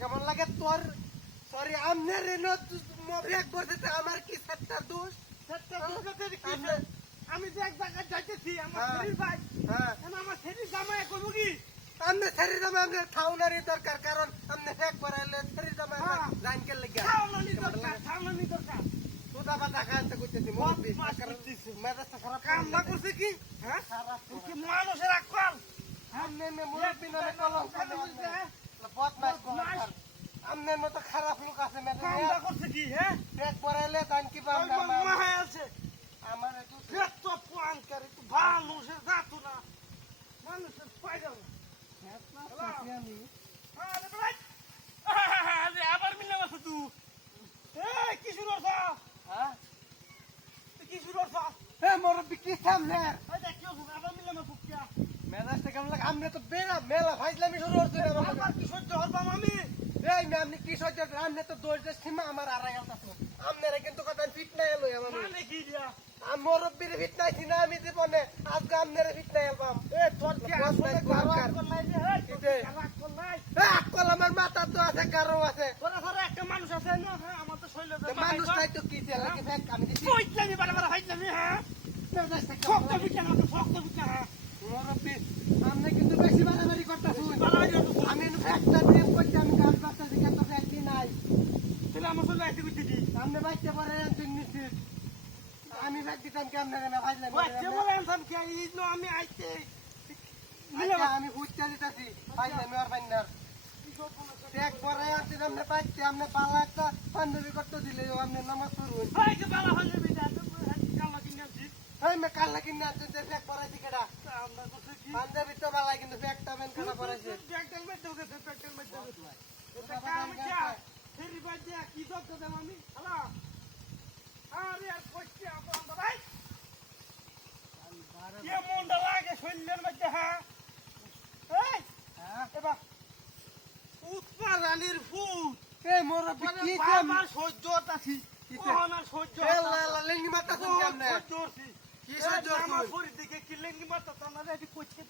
কেমন লাগে তোর সরি আমনের এক বছর আমার কি সাতটা দোষ আমি যে এক জায়গায় যাইতেছি আমার শরীর ভাই আমার শরীর জামাই করবো কি আমনে শরীর জামাই আমনে খাওনারই দরকার কারণ আমনে ফেক করাইলে শরীর জামাই লাইন কে লাগা খাওনানি দরকার তোদা বাটা খাইতে কইতেছি মুরব্বি মেজাজটা খারাপ কাম না করছে কি হ্যাঁ কি মানুষের আকল আমনে মুরব্বি নামে কলম বদমাশ কর আমনের মতো খারাপ লোক আছে মেজাজ কাম না করছে কি হ্যাঁ ফেক করাইলে লাইন কি বান্দা মাহায় আছে আমার তো এত পোয়ান করে তো মানুষের জাতু না মানুষের পাইদাও আমি আরে আবার মিলে গেছে তুই এই কি শুরু করছ হ্যাঁ কি শুরু করছ এ মুরব্বি কি সামনে এই দেখ কি হচ্ছে আবার মিলে গেছে ফুকিয়া মেজাজটা কেমন লাগে আমনে তো বেলা মেলা ফাইজলামি শুরু করছে আবার কি সহ্য করবাম আমি এই মে আপনি কি সহ্য আমনে তো দৌড়তে সীমা আমার আড়াই গেলতাছো আমনেরা কিন্তু কথা ফিট নাই এলো আমার মানে কি দিয়া মুরব্বির ফিট নাই না আমি জীবনে আজকে আমনেরা ফিট নাই এলবাম এ তোর কি আসলে রাগ করলাই রে রাগ করলাই আকল আমার মাথা তো আছে কারো আছে তোরা ধরে একটা মানুষ আছে না হ্যাঁ আমার তো শৈল মানুষ নাই তো কি লাগে ফেক আমি দিছি কইছলামি বারবার হাইছলামি হ্যাঁ শক্ত বিটা না শক্ত বিটা হ্যাঁ মুরব্বি আমনে কিন্তু বেশি বাড়াবাড়ি করতাছুন বাড়াবাড়ি আমি ফেকটা নিয়ে করতে আমি গাছ বাচ্চাছি কেন তো ফেক নাই তাহলে আমার চলে আইতে কইছিস আমনে বাইতে পারে একদিন নিশ্চিত আমি ফেক দিতাম কেমনে কেন ফাইজলামি বাচ্চা বলে আনতাম কি এই নো আমি আইতে আমি বুঝতে দিতেছি ফাইজলামি আর বাইন্দার এক পরে আসছি আমনে পাইতে আমনে পালা একটা পাঞ্জাবি করতে দিলে আমনে নামাজ পড়ুন ভাই কে বালা হইলে বিটা তো কালা কিনে আছি এই মে কাল্লা কিনে আসছেন যে ফেক পরাইছি কেডা আমরা কইছি কি পাঞ্জাবি তো বালা কিন্তু ফেকটা মেন কেডা পরাইছে ব্যাগটাল মে দেও গেছে ব্যাগটাল মে দেও গেছে এটা কাম চা ফেরি বাজে কি দত দেব আমি হ্যালো আরে আর কইছি আমরা ভাই কে মনটা লাগে শৈলের মধ্যে হ্যাঁ এই হ্যাঁ এবা উৎপাদনের ফুল এই মুরব্বি কি আমার সহ্য আছি কোন আর সহ্য এলা লেঙ্গি মাথা শুন কেমনে সহ্য আছি কি সহ্য আমার করুন পরি দিকে কি লেঙ্গি মারতা তা না রেডি কইতে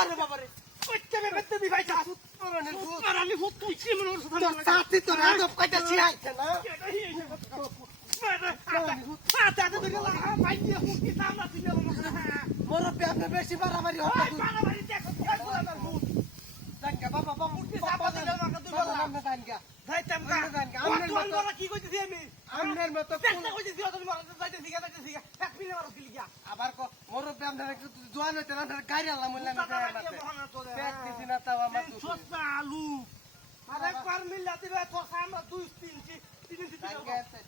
আরে বাবা রে কইতে মে বেতে দি ভাই চাস পরানের ভূত পারানি ভূত তুই কি মনে করছ তো সাথী তো রাজব কইতা ছিয়াইছে না মুরব্বি আপনি বেশি বাড়াবাড়ি হচ্ছে জানকা বাবা বাবা বাবা জানকা কি কইতেছি আমি আমনের মতো আবার মুরব্বি আপনার একটু জোয়ান হইতে না গাড়ি আল্লাহ মূল্যান দেখতেছি না তাও আমার আলু আরেকবার মিল্লা দিবে তোর সামনে 2-3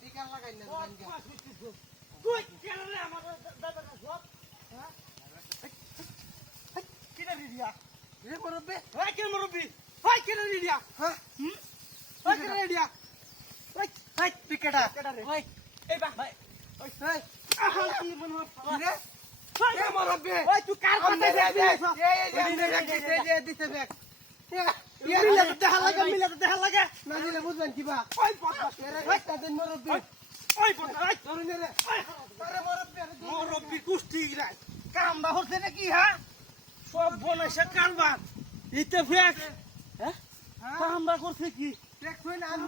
টিকা লাগাই না জানকা তুই কেন রে আমার দাদা না সব হ্যাঁ কি রে রিয়া রে মুরব্বি ওই কে মুরব্বি ওই কে রে রিয়া হ্যাঁ ওই কে রে রিয়া ওই হাই টিকেটা কেডা রে ওই এই বা ভাই ওই হাই আহা কি মনে কি রে এ মুরব্বি ওই তুই কার আমনে কথা এই দিতে ব্যাগ মিলা তো দেখা লাগে না দিলে বুঝবেন কিবা ওই পথ ওই তাদের মুরব্বি ওই পথ ওই ধরুন রে আরে মুরব্বি মুরব্বি কুষ্টি রাই কামটা হচ্ছে নাকি হ্যাঁ সব বনেছে কারবার ইতে ফেক হ্যাঁ হ্যাঁ কামরা করছে কি দেখুন আমি